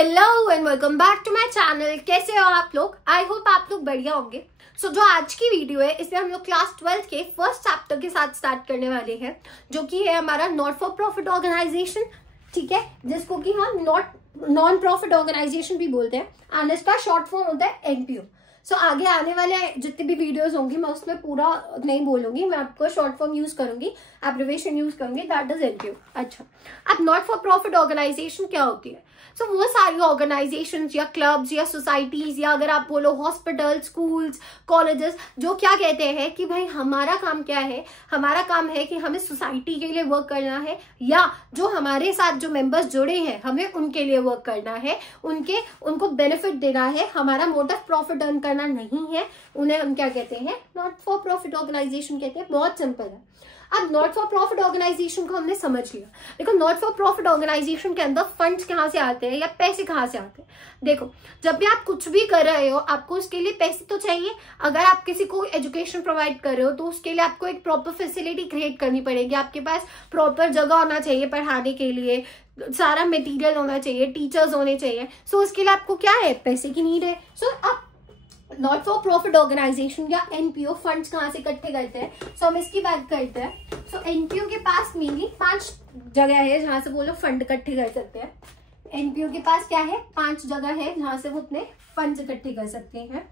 Hello and welcome back to my channel. कैसे हो आप लोग? आई होप आप लोग बढ़िया होंगे। जो आज की वीडियो है इसमें हम लोग क्लास 12 के फर्स्ट चैप्टर के साथ स्टार्ट करने वाले हैं, जो कि है हमारा नॉट फॉर प्रॉफिट ऑर्गेनाइजेशन। ठीक है, जिसको कि हम नॉन प्रॉफिट ऑर्गेनाइजेशन भी बोलते हैं एंड इसका शॉर्ट फॉर्म होता है एनपीओ। आगे आने वाले जितने भी वीडियोस होंगी मैं उसमें पूरा नहीं बोलूंगी, मैं आपको शॉर्ट फॉर्म यूज करूंगी, एब्रिविएशन यूज करूंगी, दैट इज एनपीओ। अच्छा, अब नॉट फॉर प्रॉफिट ऑर्गेनाइजेशन क्या होती है? वो सारी ऑर्गेनाइजेशंस या क्लब्स या सोसाइटीज या अगर आप बोलो हॉस्पिटल, स्कूल्स, कॉलेजेस, जो क्या कहते हैं कि भाई हमारा काम क्या है? हमारा काम है कि हमें सोसाइटी के लिए वर्क करना है, या जो हमारे साथ जो मेंबर्स जुड़े हैं हमें उनके लिए वर्क करना है, उनको बेनिफिट देना है। हमारा मोटिव प्रॉफिट अर्न करना नहीं है। उन्हें हम क्या कहते हैं? नॉट फॉर प्रॉफिट ऑर्गेनाइजेशन कहते हैं। बहुत सिंपल है। अब नॉट फॉर प्रॉफिट ऑर्गेनाइजेशन को हमने समझ लिया। देखो, नॉट फॉर प्रॉफिट ऑर्गेनाइजेशन के अंदर फंड्स कहाँ से आते हैं या पैसे कहाँ से आते हैं? देखो, जब भी आप कुछ भी कर रहे हो आपको उसके लिए पैसे तो चाहिए। अगर आप किसी को एजुकेशन प्रोवाइड कर रहे हो तो उसके लिए आपको एक प्रॉपर फैसिलिटी क्रिएट करनी पड़ेगी। आपके पास प्रॉपर जगह होना चाहिए पढ़ाने के लिए, सारा मटेरियल होना चाहिए, टीचर्स होने चाहिए। उसके लिए आपको क्या है? पैसे की नीड है। आप नॉट फॉर प्रॉफिट ऑर्गेनाइजेशन या एनपीओ फंड्स कहाँ से इकट्ठे करते हैं? हम इसकी बात करते हैं। एनपीओ के पास मेनली 5 जगह है जहां से वो लोग फंड इकट्ठे कर सकते हैं। एनपीओ के पास क्या है? 5 जगह है जहां से वो अपने फंड्स इकट्ठे कर सकते हैं।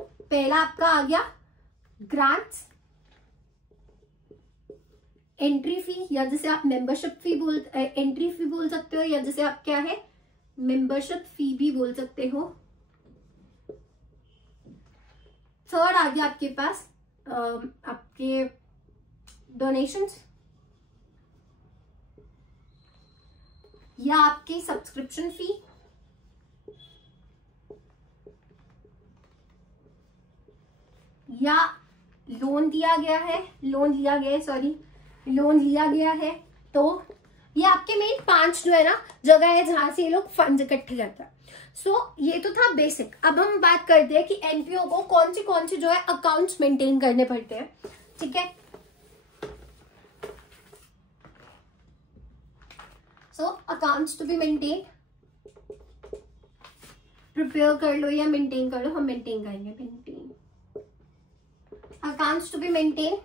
पहला आपका आ गया ग्रांट्स, एंट्री फी, या जिसे आप मेंबरशिप फी एंट्री फी बोल सकते हो, या जिसे आप क्या है मेंबरशिप फी भी बोल सकते हो। थर्ड आ गया आपके पास आपके डोनेशंस या आपकी सब्सक्रिप्शन फी, या लोन लिया गया है। तो ये आपके मेन 5 जो है ना जगह है जहां से ये लोग फंड इकट्ठे करते हैं। ये तो था बेसिक। अब हम बात करते हैं कि एनपीओ को कौन सी जो है अकाउंट्स मेंटेन करने पड़ते हैं। ठीक है, accounts to be maintain, prepare कर लो या मेंटेन कर लो, हम मेंटेन करेंगे। Maintain accounts to be maintain.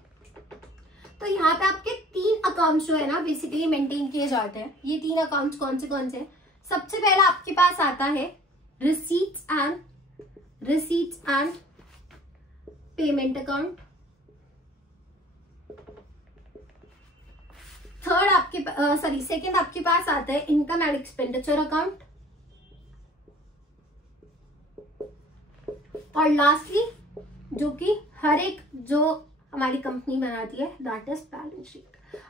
तो यहाँ पे आपके 3 अकाउंट्स जो है ना बेसिकली मेंटेन किए जाते हैं। ये 3 अकाउंट्स कौन से? सबसे पहला आपके पास आता है receipts and payment account. Second आपके पास आता है इनकम एंड एक्सपेंडिचर अकाउंट। और लास्टली जो कि हर एक जो हमारी कंपनी बनाती है, दैट इज बैलेंस शीट।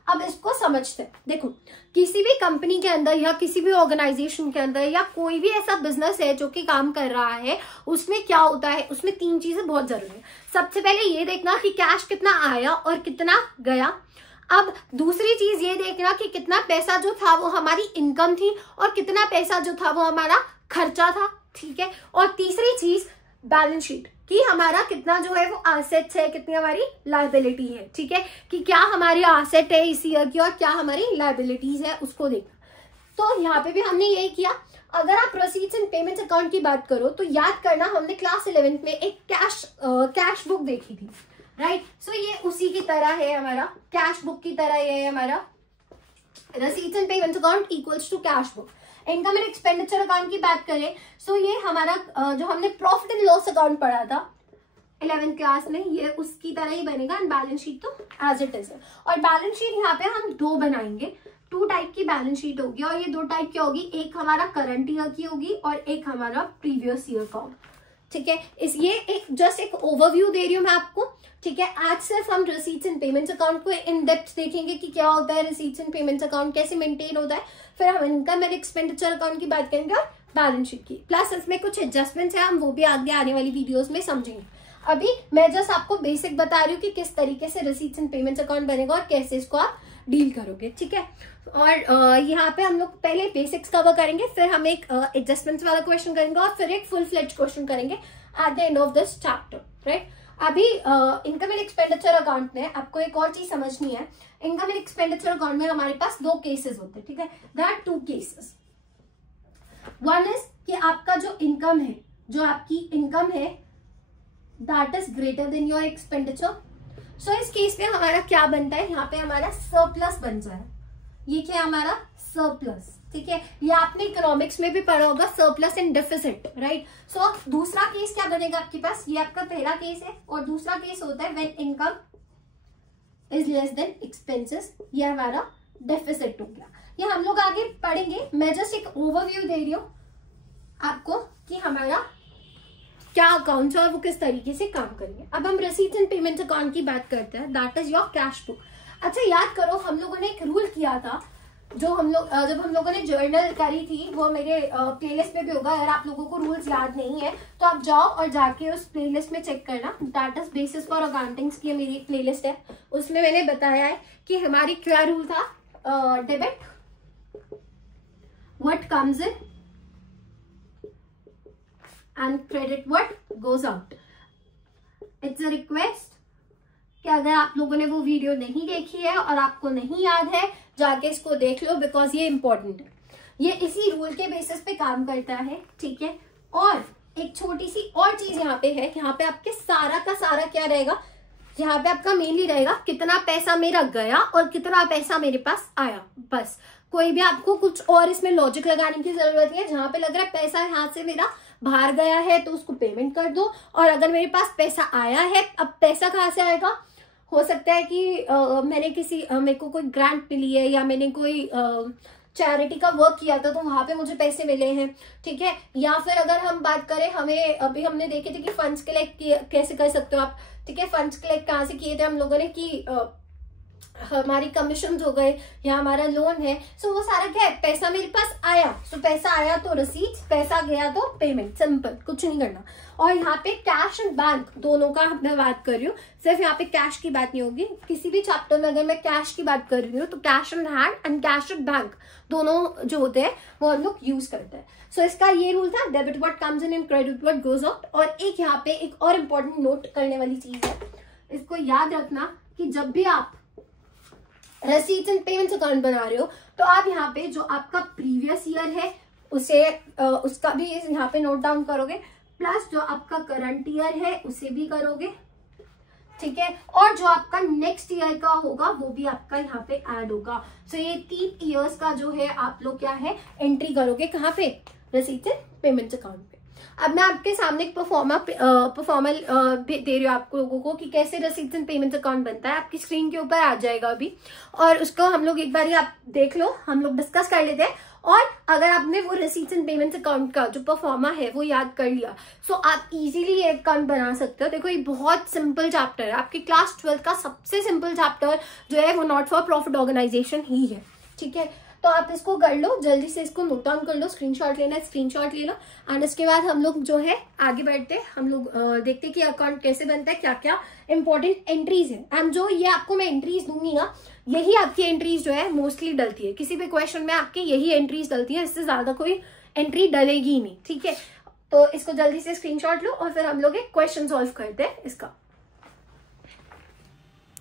अब इसको समझते हैं। देखो, किसी भी कंपनी के अंदर या किसी भी ऑर्गेनाइजेशन के अंदर या कोई भी ऐसा बिजनेस है जो कि काम कर रहा है, उसमें क्या होता है? उसमें 3 चीजें बहुत जरूरी है। सबसे पहले ये देखना कि कैश कितना आया और कितना गया। अब दूसरी चीज ये देखना कि कितना पैसा जो था वो हमारी इनकम थी और कितना पैसा जो था वो हमारा खर्चा था। ठीक है, और तीसरी चीज बैलेंस शीट कि हमारा कितना जो है वो एसेट्स है, कितनी हमारी लायबिलिटी है। ठीक है, कि क्या हमारी एसेट है इस ईयर की और क्या हमारी लायबिलिटीज है, उसको देखना। तो यहाँ पे भी हमने यही किया। अगर आप रसीट्स एंड पेमेंट्स अकाउंट की बात करो तो याद करना, हमने क्लास 11 में एक कैश बुक देखी थी, राइट? ये उसी की तरह है, हमारा कैश बुक की तरह है हमारा receipts and payments account equals to cash book. Income and expenditure account की बात करें ये हमारा जो हमने प्रॉफिट एंड लॉस अकाउंट पढ़ा था 11th क्लास में, ये उसकी तरह ही बनेगा। एंड बैलेंस शीट तो एज इट इज है। और बैलेंस शीट यहाँ पे हम 2 बनाएंगे। 2 टाइप की बैलेंस शीट होगी, और ये 2 टाइप की होगी। एक हमारा करंट ईयर की होगी और एक हमारा प्रीवियस ईयर का होगा। ठीक है, ये एक ओवरव्यू दे रही हूँ मैं आपको। ठीक है, आज सिर्फ हम रिसीट्स एंड पेमेंट्स अकाउंट को इन डेप्थ देखेंगे कि क्या होता है रिसीट्स एंड पेमेंट्स अकाउंट, कैसे मेंटेन होता है। फिर हम इनकम एंड एक्सपेंडिचर अकाउंट की बात करेंगे और बैलेंस शीट की। प्लस इसमें कुछ एडजस्टमेंट्स है, हम वो भी आगे आने वाली वीडियोस में समझेंगे। अभी मैं जस्ट आपको बेसिक बता रही हूँ कि किस तरीके से रिसीट्स एंड पेमेंट्स अकाउंट बनेगा और कैसे इसको आप डील करोगे। ठीक है, और यहाँ पे हम लोग पहले बेसिक्स कवर करेंगे, फिर हम एक एडजस्टमेंट्स वाला क्वेश्चन करेंगे और फिर एक फुल फ्लेज क्वेश्चन करेंगे at the end of this chapter, right? अभी इनकम एंड एक्सपेंडिचर अकाउंट में आपको एक और चीज समझनी है। इनकम एंड एक्सपेंडिचर अकाउंट में हमारे पास 2 केसेस होते हैं, ठीक है? There are 2 cases. One is कि आपका जो इनकम है, जो आपकी इनकम है that is greater than your expenditure. So इस केस में हमारा क्या बनता है, यहाँ पे हमारा सरप्लस बन जाए। ये क्या है हमारा सरप्लस, ठीक है। ये आपने इकोनॉमिक्स में भी पढ़ा होगा, सरप्लस एंड डेफिसिट, राइट। सो दूसरा केस क्या बनेगा आपके पास, ये आपका पहला केस है, और दूसरा केस होता है when income is less than expenses, ये हमारा डेफिसिट हो गया। ये हम लोग आगे पढ़ेंगे, मैं जस्ट एक ओवरव्यू दे रही हूँ आपको कि हमारा क्या अकाउंट है और वो किस तरीके से काम करेंगे। अब हम रिसीट्स एंड पेमेंट अकाउंट की बात करते हैं, that is your cash book. अच्छा याद करो, हम लोगों ने एक रूल किया था, जो हम लोग जब हम लोगों ने जर्नल करी थी, वो मेरे प्लेलिस्ट में भी होगा। अगर आप लोगों को रूल्स याद नहीं है तो आप जाओ और जाके उस प्लेलिस्ट में चेक करना, that is basis for accountings की मेरी एक प्लेलिस्ट है, उसमें मैंने बताया है कि हमारी क्या रूल था। Debit what comes in and credit what goes out. It's a request कि अगर आप लोगों ने वो वीडियो नहीं देखी है और आपको नहीं याद है, जाके इसको देख लो, बिकॉज ये इंपॉर्टेंट है। ये इसी रूल के बेसिस पे काम करता है, ठीक है। और एक छोटी सी और चीज यहाँ पे है, यहाँ पे आपके सारा का सारा क्या रहेगा, यहाँ पे आपका मेनली रहेगा कितना पैसा मेरा गया और कितना पैसा मेरे पास आया, बस। कोई भी आपको कुछ और इसमें लॉजिक लगाने की जरूरत नहीं है। जहां पे लग रहा है पैसा यहाँ से मेरा बाहर गया है तो उसको पेमेंट कर दो, और अगर मेरे पास पैसा आया है, अब पैसा कहाँ से आएगा, हो सकता है कि मैंने मेरे को कोई ग्रांट मिली है, या मैंने कोई चैरिटी का वर्क किया था तो वहां पे मुझे पैसे मिले हैं, ठीक है। या फिर अगर हम बात करें, हमें अभी हमने देखे थे कि फंड्स कलेक्ट कैसे कर सकते हो आप, ठीक है। फंड्स कलेक्ट कहाँ से किए थे हम लोगों ने, कि हमारी कमीशन हो गए या हमारा लोन है। सो वो सारा क्या है, पैसा मेरे पास आया, सो पैसा आया तो रिसीट्स, पैसा गया तो पेमेंट, सिंपल, कुछ नहीं करना। और यहाँ पे कैश एंड बैंक दोनों का मैं बात कर रही हूँ, सिर्फ यहाँ पे कैश की बात नहीं होगी। किसी भी चैप्टर में अगर मैं कैश की बात कर रही हूँ तो cash in hand and cash at bank दोनों जो होते हैं वो हम लोग यूज करते हैं। सो इसका ये रूल था, debit what comes in and credit what goes out. और एक यहाँ पे एक और इम्पोर्टेंट नोट करने वाली चीज है, इसको याद रखना कि जब भी आप रिसीट्स एंड पेमेंट्स अकाउंट बना रहे हो तो आप यहाँ पे जो आपका प्रीवियस ईयर है उसे उसका भी यहाँ पे नोट डाउन करोगे, प्लस जो आपका करंट ईयर है उसे भी करोगे, ठीक है। और जो आपका नेक्स्ट ईयर का होगा वो भी आपका यहाँ पे ऐड होगा। सो ये 3 ईयर्स का जो है आप लोग क्या है एंट्री करोगे, कहाँ पे, रिसीट्स एंड पेमेंट्स अकाउंट पे। अब मैं आपके सामने एक परफॉर्मल दे रही हूँ आपको लोगों को कि कैसे रिसीट्स एंड पेमेंट्स अकाउंट बनता है। आपकी स्क्रीन के ऊपर आ जाएगा अभी, और उसको हम लोग एक बार आप देख लो, हम लोग डिस्कस कर लेते हैं। और अगर आपने वो रिसीट्स एंड पेमेंट्स अकाउंट का जो परफॉर्मा है वो याद कर लिया, सो आप इजीली ये अकाउंट बना सकते हो। देखो ये बहुत सिंपल चैप्टर है, आपकी क्लास 12 का सबसे सिंपल चैप्टर जो है वो नॉट फॉर प्रॉफिट ऑर्गेनाइजेशन ही है, ठीक है। तो आप इसको कर लो, जल्दी से इसको नोट डाउन कर लो, स्क्रीनशॉट लेना है स्क्रीनशॉट ले लो। एंड इसके बाद हम लोग जो है आगे बढ़ते हैं, हम लोग देखते हैं कि अकाउंट कैसे बनता है, क्या क्या इंपॉर्टेंट एंट्रीज है। एंड जो ये आपको मैं एंट्रीज दूंगी ना, यही आपकी एंट्रीज जो है मोस्टली डलती है, किसी भी क्वेश्चन में आपके यही एंट्रीज डलती है, इससे ज्यादा कोई एंट्री डलेगी नहीं, ठीक है। तो इसको जल्दी से स्क्रीनशॉट लो और फिर हम लोग एक क्वेश्चन सॉल्व करते हैं इसका।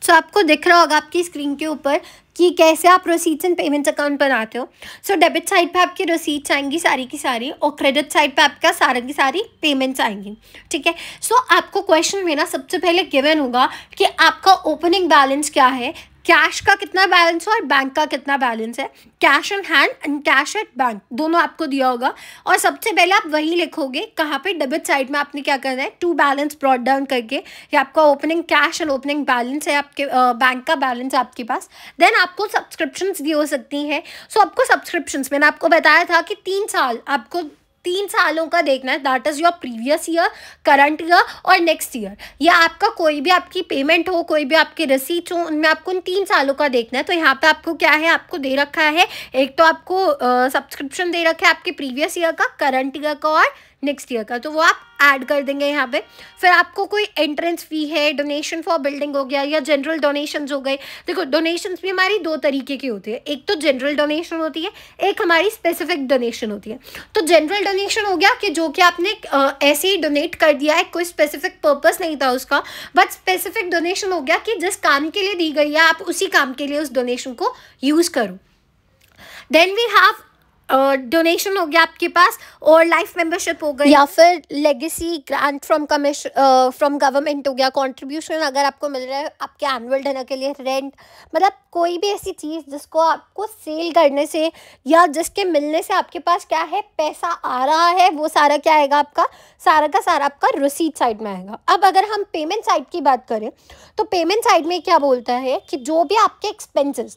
सो आपको दिख रहा होगा आपकी स्क्रीन के ऊपर कि कैसे आप रसीट्स एंड पेमेंट्स अकाउंट बनाते हो। सो डेबिट साइड पे आपकी रसीट्स आएंगी सारी की सारी, और क्रेडिट साइड पे आपका सारी की सारी पेमेंट्स आएंगी, ठीक है। सो आपको क्वेश्चन में ना सबसे पहले गिवन होगा कि आपका ओपनिंग बैलेंस क्या है, कैश का कितना बैलेंस है और बैंक का कितना बैलेंस है, cash in hand and cash at bank दोनों आपको दिया होगा। और सबसे पहले आप वही लिखोगे, कहाँ पे, डेबिट साइड में आपने क्या करना है, टू बैलेंस ब्रॉट डाउन करके, ये आपका opening cash and opening balance है, आपके बैंक का बैलेंस है आपके पास। देन आपको सब्सक्रिप्शंस भी हो सकती हैं। सो आपको सब्सक्रिप्शंस, मैंने आपको बताया था कि 3 साल आपको 3 सालों का देखना है, that is your previous year, current year और नेक्स्ट ईयर। या आपका कोई भी आपकी पेमेंट हो, कोई भी आपकी रिसीट हो, उनमें आपको इन 3 सालों का देखना है। तो यहाँ पे आपको क्या है, आपको दे रखा है, एक तो आपको सब्सक्रिप्शन दे रखा है आपके प्रीवियस ईयर का, करंट ईयर का और नेक्स्ट ईयर का, तो वो आप ऐड कर देंगे यहाँ पे। फिर आपको कोई एंट्रेंस फी है, डोनेशन फॉर बिल्डिंग हो गया, या जनरल डोनेशंस हो गए। देखो डोनेशंस भी हमारी 2 तरीके की होती है, एक तो जनरल डोनेशन होती है, एक हमारी स्पेसिफिक डोनेशन होती है। तो जनरल डोनेशन हो गया कि जो कि आपने ऐसे ही डोनेट कर दिया है, कोई स्पेसिफिक पर्पस नहीं था उसका, बट स्पेसिफिक डोनेशन हो गया कि जिस काम के लिए दी गई है आप उसी काम के लिए उस डोनेशन को यूज़ करो। देन वी हैव डोनेशन हो गया आपके पास, और लाइफ मेंबरशिप हो गई, या फिर लेगेसी ग्रांट फ्रॉम गवर्नमेंट हो गया, कंट्रीब्यूशन अगर आपको मिल रहा है आपके एनुअल डिनर के लिए, रेंट, मतलब कोई भी ऐसी चीज़ जिसको आपको सेल करने से या जिसके मिलने से आपके पास क्या है पैसा आ रहा है, वो सारा क्या आएगा आपका, सारा का सारा आपका रिसीट साइड में आएगा। अब अगर हम पेमेंट साइड की बात करें तो पेमेंट साइड में क्या बोलता है कि जो भी आपके एक्सपेंसेस,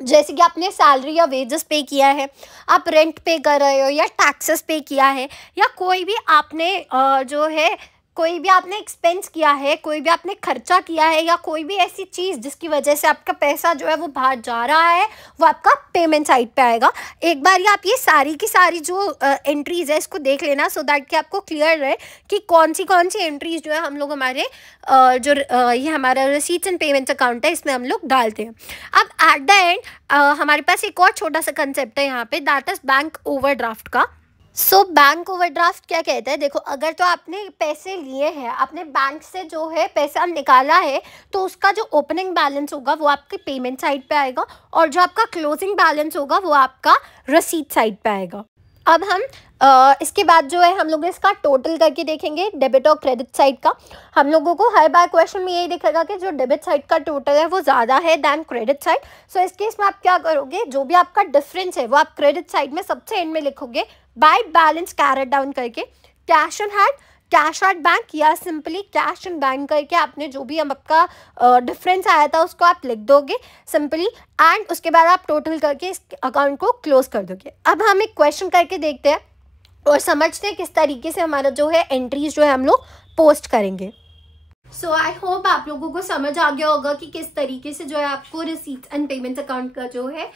जैसे कि आपने सैलरी या वेजेस पे किया है, आप रेंट पे कर रहे हो या टैक्सेस पे किया है, या कोई भी आपने जो है कोई भी आपने एक्सपेंस किया है, कोई भी आपने खर्चा किया है, या कोई भी ऐसी चीज़ जिसकी वजह से आपका पैसा जो है वो बाहर जा रहा है, वो आपका पेमेंट साइड पे आएगा। एक बार आप ये सारी की सारी जो एंट्रीज़ है इसको देख लेना, सो दैट कि आपको क्लियर रहे कि कौन सी एंट्रीज़ जो है हम लोग हमारे ये हमारा रिसीट्स एंड पेमेंट्स अकाउंट है इसमें हम लोग डालते हैं। अब एट द एंड हमारे पास एक और छोटा सा कंसेप्ट है यहाँ पे, दैट इज़ बैंक ओवरड्राफ्ट का। सो बैंक ओवरड्राफ्ट क्या कहता है, देखो अगर तो आपने पैसे लिए हैं, आपने बैंक से जो है पैसा निकाला है, तो उसका जो ओपनिंग बैलेंस होगा वो आपके पेमेंट साइड पे आएगा, और जो आपका क्लोजिंग बैलेंस होगा वो आपका रसीद साइड पे आएगा। अब हम इसके बाद जो है हम लोग इसका टोटल करके देखेंगे डेबिट और क्रेडिट साइड का। हम लोगों को हर बार क्वेश्चन में यही दिखेगा कि जो डेबिट साइड का टोटल है वो ज़्यादा है दैन क्रेडिट साइड। सो इस केस में आप क्या करोगे, जो भी आपका डिफरेंस है वो आप क्रेडिट साइड में सबसे एंड में लिखोगे बाय बैलेंस कैरेट डाउन करके, cash on hand, cash at bank, या सिंपली कैश इन बैंक करके आपने जो भी आपका डिफरेंस आया था उसको आप लिख दोगे सिंपली, एंड उसके बाद आप टोटल करके इस अकाउंट को क्लोज कर दोगे। अब हम एक क्वेश्चन करके देखते हैं और समझते हैं किस तरीके से हमारा जो है एंट्रीज जो है हम लोग पोस्ट करेंगे। सो आई होप आप लोगों को समझ आ गया होगा कि किस तरीके से जो है आपको रिसीट्स एंड पेमेंट्स अकाउंट का जो है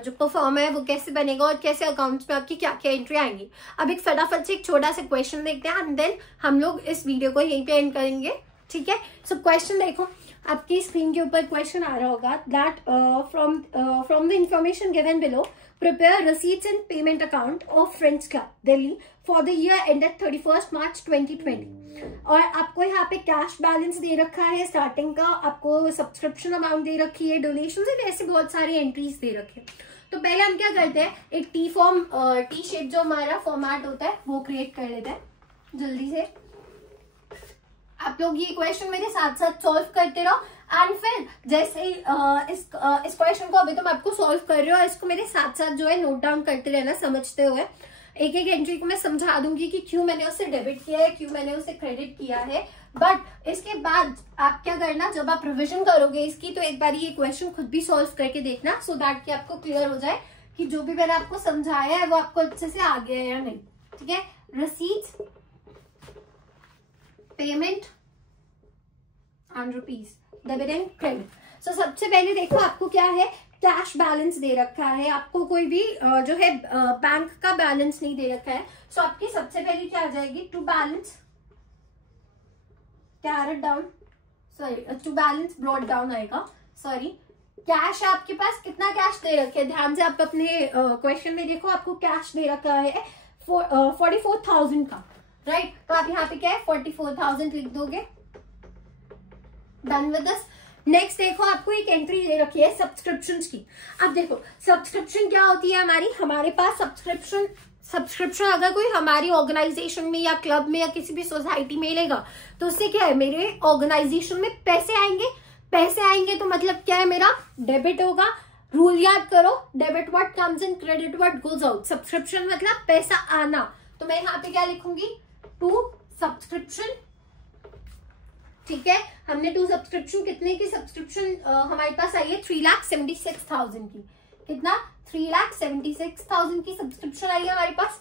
जो परफॉर्म है वो कैसे बनेगा और कैसे अकाउंट्स में आपकी क्या क्या एंट्री आएंगी। अब एक फटाफट से एक छोटा सा क्वेश्चन देखते हैं एंड देन हम लोग इस वीडियो को यहीं पे एंड करेंगे, ठीक है। सो क्वेश्चन देखो, आपकी स्क्रीन के ऊपर क्वेश्चन आ रहा होगा that from the information given below prepare receipts and payment account of Friends Club Delhi for the year ended 31st March 2020। और आपको यहाँ पे कैश बैलेंस दे रखा है स्टार्टिंग का, आपको सब्सक्रिप्शन अमाउंट दे रखी है, डोनेशन से ऐसे बहुत सारी एंट्रीज दे रखे हैं। तो पहले हम क्या करते हैं, एक टी शेप जो हमारा फॉर्मेट होता है वो क्रिएट कर लेते हैं जल्दी से। आप लोग ये क्वेश्चन मेरे साथ साथ सॉल्व करते रहो एंड फिर जैसे ही इस क्वेश्चन को अभी तो मैं आपको सॉल्व कर रही हूँ, इसको मेरे साथ साथ जो है नोट डाउन करते रहना समझते हुए। एक एक एंट्री को मैं समझा दूंगी कि क्यों मैंने उसे डेबिट किया है, क्यों मैंने उसे क्रेडिट किया है। बट इसके बाद आप क्या करना, जब आप रिविजन करोगे इसकी तो एक बार ये क्वेश्चन खुद भी सॉल्व करके देखना, सो दैट कि आपको क्लियर हो जाए कि जो भी मैंने आपको समझाया है वो आपको अच्छे से आ गया है या नहीं, ठीक है। Receipts, payment and rupees, debit and credit. So सबसे पहले देखो आपको क्या है, कैश बैलेंस दे रखा है, आपको कोई भी जो है बैंक का बैलेंस नहीं दे रखा है। सो आपकी सबसे पहले क्या आ जाएगी, to balance carried down, sorry to balance brought down आएगा, सॉरी। कैश है आपके पास, कितना कैश दे रखे है, ध्यान से आप अपने क्वेश्चन में देखो, आपको कैश दे रखा है 44,000 का, राइट। तो आप यहाँ पे क्या है 44,000 लिख दोगे, डन विद दिस। नेक्स्ट देखो आपको एक एंट्री दे रखी है सब्सक्रिप्शंस की। अब देखो सब्सक्रिप्शन क्या होती है, हमारे पास सब्सक्रिप्शन अगर कोई हमारी ऑर्गेनाइजेशन में या क्लब में या किसी भी सोसाइटी में लेगा तो उससे क्या है, मेरे ऑर्गेनाइजेशन में पैसे आएंगे तो मतलब क्या है, मेरा डेबिट होगा। रूल याद करो, debit what comes in, credit what goes out. Subscription मतलब पैसा आना, तो मैं यहाँ पे क्या लिखूंगी, टू सब्सक्रिप्शन, ठीक है। हमने टू सब्सक्रिप्शन, कितने की सब्सक्रिप्शन हमारे पास आई है, 3,76,000 की। कितना, 3,76,000 की सब्सक्रिप्शन आई है हमारे पास।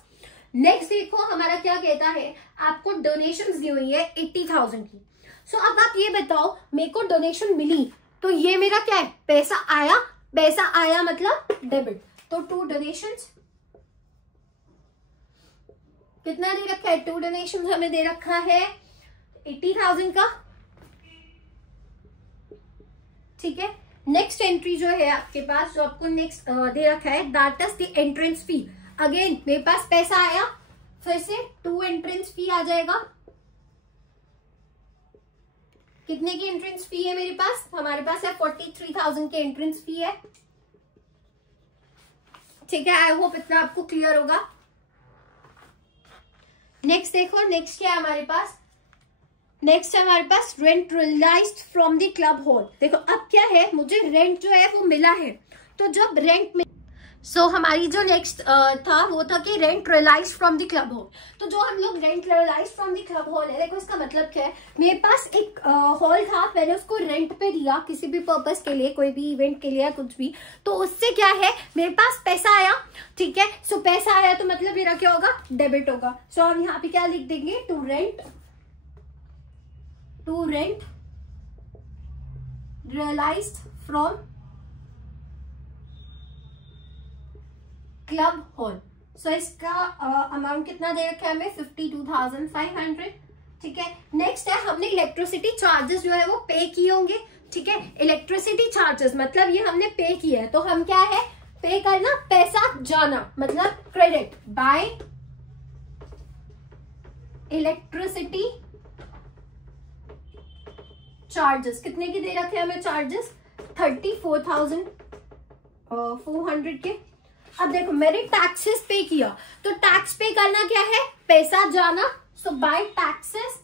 नेक्स्ट देखो हमारा क्या कहता है, आपको डोनेशंस दी हुई है 80,000 की। सो अब आप ये बताओ, मेरे को डोनेशन मिली तो ये मेरा क्या है, पैसा आया मतलब डेबिट। तो टू डोनेशंस कितना दे रखा है, टू डोनेशंस हमें दे रखा है 80,000 का, ठीक है। नेक्स्ट एंट्री जो है आपके पास, जो आपको नेक्स्ट दे रखा है, that is the entrance fee. Again मेरे पास पैसा आया, फिर से टू एंट्रेंस फी आ जाएगा। कितने की एंट्रेंस फी है मेरे पास, हमारे पास है 43,000 की एंट्रेंस फी है, ठीक है, आई होप इतना आपको क्लियर होगा। नेक्स्ट देखो, नेक्स्ट क्या है हमारे पास, नेक्स्ट है हमारे पास rent realised from the club hall. देखो अब क्या है, मुझे रेंट जो है वो मिला है, तो जब रेंट में हमारी जो नेक्स्ट था वो था कि rent realised from the club hall. तो जो हम लोग rent realised from the club hall है, देखो इसका मतलब क्या है, मेरे पास एक हॉल था, मैंने उसको रेंट पे दिया किसी भी पर्पस के लिए, कोई भी इवेंट के लिए या कुछ भी, तो उससे क्या है मेरे पास पैसा आया। ठीक है, सो पैसा आया तो मतलब मेरा क्या होगा, डेबिट होगा। सो हम यहाँ पे क्या लिख देंगे, to rent realised from club hall. So इसका अमाउंट कितना दे रखा है हमें, 52,500। ठीक है, नेक्स्ट है हमने इलेक्ट्रिसिटी चार्जेस जो है वो पे किए होंगे। ठीक है, इलेक्ट्रिसिटी चार्जेस मतलब ये हमने पे किया है, तो हम क्या है, पे करना, पैसा जाना, मतलब क्रेडिट बाय इलेक्ट्रिसिटी चार्जेस। कितने के दे रखे हैं हमें चार्जेस, 34,400 के। अब देखो मैंने टैक्सेस पे किया, तो टैक्स पे करना क्या है, पैसा जाना, सो बाय टैक्सेस।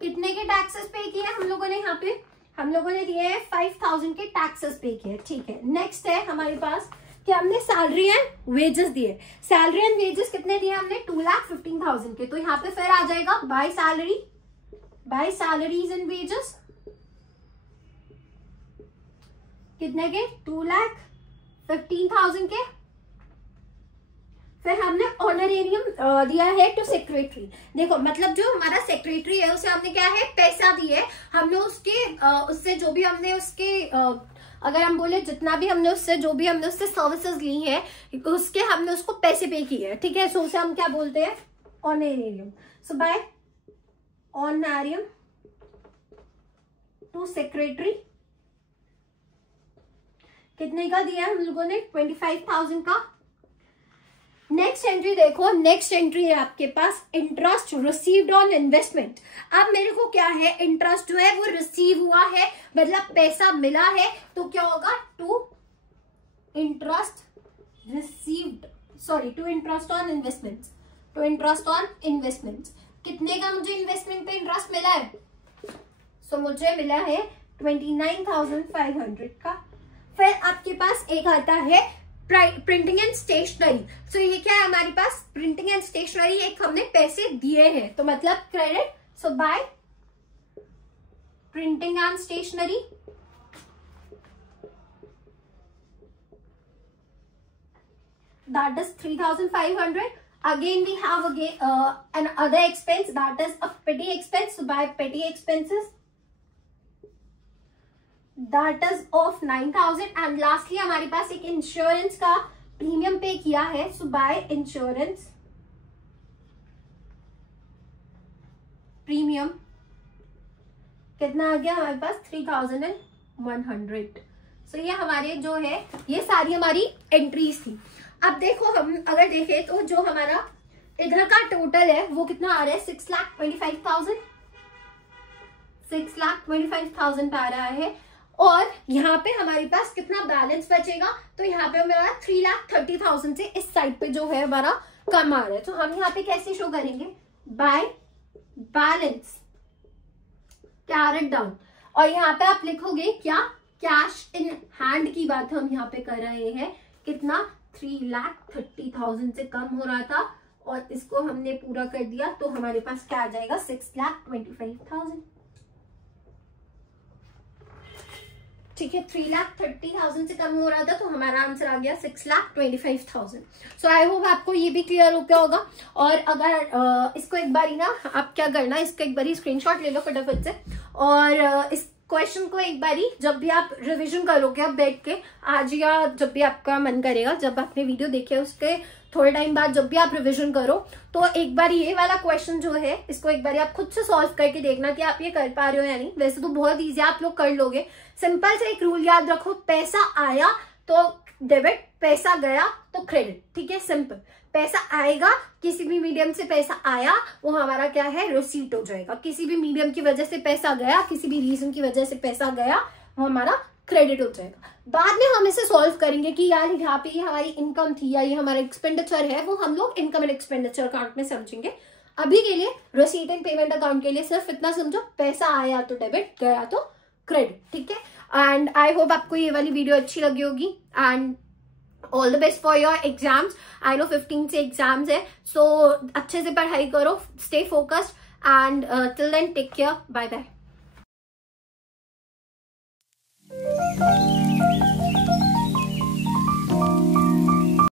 कितने के टैक्सेस पे किए हम लोगों ने, यहाँ पे हम लोगों ने दिए हैं 5,000 के टैक्सेस पे किए। ठीक है, नेक्स्ट है हमारे पास कि हमने सैलरी एंड वेजेस दिए। सैलरी एंड वेजेस कितने दिए हमने, 2,15,000 के, तो यहाँ पे फिर आ जाएगा बाय सैलरीज एंड वेजेस। कितने के, 2,15,000 के। फिर हमने ऑनरेरियम दिया है टू सेक्रेटरी। देखो मतलब जो हमारा सेक्रेटरी है उसे हमने क्या है, पैसा दिए, हमने उसके उससे जो भी हमने उसके अगर हम बोले जितना भी हमने उससे जो भी हमने उससे सर्विसेज ली है, उसके हमने उसको पैसे पे किए हैं। ठीक है, सो उसे हम क्या बोलते हैं, honorarium. So by honorarium to secretary कितने का दिया हम लोगों ने, 25,000 का। नेक्स्ट एंट्री देखो, नेक्स्ट एंट्री है आपके पास इंटरेस्ट रिसीव्ड ऑन इन्वेस्टमेंट। अब मेरे को क्या है, इंटरेस्ट जो है वो रिसीव हुआ है, मतलब पैसा मिला है, तो क्या होगा, टू इंटरेस्ट ऑन इन्वेस्टमेंट। कितने का मुझे इन्वेस्टमेंट पे इंटरेस्ट मिला है, सो मुझे मिला है 29,500 का। फिर आपके पास एक आता है प्रिंटिंग एंड स्टेशनरी। सो ये क्या है हमारे पास, प्रिंटिंग एंड स्टेशनरी, एक हमने पैसे दिए हैं, तो मतलब credit. So by printing and stationery, that is 3,500. Again we have an other expense, that is a petty expense. So by petty expenses, that is of 9,000. and lastly हमारे पास एक insurance का प्रीमियम पे किया है, सो बाय इंश्योरेंस प्रीमियम कितना आ गया हमारे पास, 3,100। सो ये हमारे जो है, ये सारी हमारी एंट्रीज थी। अब देखो हम अगर देखें तो जो हमारा इधर का टोटल है वो कितना आ रहा है, 6,25,000 आ रहा है। और यहाँ पे हमारे पास कितना बैलेंस बचेगा, तो यहाँ पे हमारा 3,30,000 से इस साइड पे जो है हमारा कम आ रहा है। तो हम यहाँ पे कैसे शो करेंगे, बाय बैलेंस कैरेट डाउन, और यहाँ पे आप लिखोगे क्या, कैश इन हैंड की बात हम यहाँ पे कर रहे हैं। कितना, 3,30,000 से कम हो रहा था, और इसको हमने पूरा कर दिया, तो हमारे पास क्या आ जाएगा, 6,25,000। ठीक है, 3,30,000 से कम हो रहा था, तो हमारा आंसर आ गया 6,25,000। सो आई होप आपको ये भी क्लियर हो गया होगा। और अगर इसको एक बारी ना आप क्या करना, इसका एक बारी स्क्रीनशॉट ले लो फटाफट से, और इस क्वेश्चन को एक बारी जब भी आप रिवीजन करोगे, आप बैठ के आज या जब भी आपका मन करेगा, जब आपने वीडियो देखे उसके थोड़े टाइम बाद जब भी आप रिवीजन करो, तो एक बार ये वाला क्वेश्चन जो है इसको एक बार आप खुद से सॉल्व करके देखना कि आप ये कर पा रहे हो या नहीं। वैसे तो बहुत ईजी, आप लोग कर लोगे। सिंपल से एक रूल याद रखो, पैसा आया तो डेबिट, पैसा गया तो क्रेडिट। ठीक है, सिंपल। पैसा आएगा, किसी भी मीडियम से पैसा आया, वो हमारा क्या है, रिसीट हो जाएगा। किसी भी मीडियम की वजह से पैसा गया, किसी भी रीजन की वजह से पैसा गया, वो हमारा क्रेडिट हो जाएगा। बाद में हम इसे सॉल्व करेंगे कि यार यहाँ पे ये हमारी इनकम थी या ये हमारा एक्सपेंडिचर है, वो हम लोग इनकम एंड एक्सपेंडिचर अकाउंट में समझेंगे। अभी के लिए रिसीट एंड पेमेंट अकाउंट के लिए सिर्फ इतना समझो, पैसा आया तो डेबिट, गया तो क्रेडिट, ठीक है। एंड आई होप आपको ये वाली वीडियो अच्छी लगी होगी and all the best for your exams. I know 15 से एग्जाम्स है, सो अच्छे से पढ़ाई करो, stay focused and till then take care, bye bye.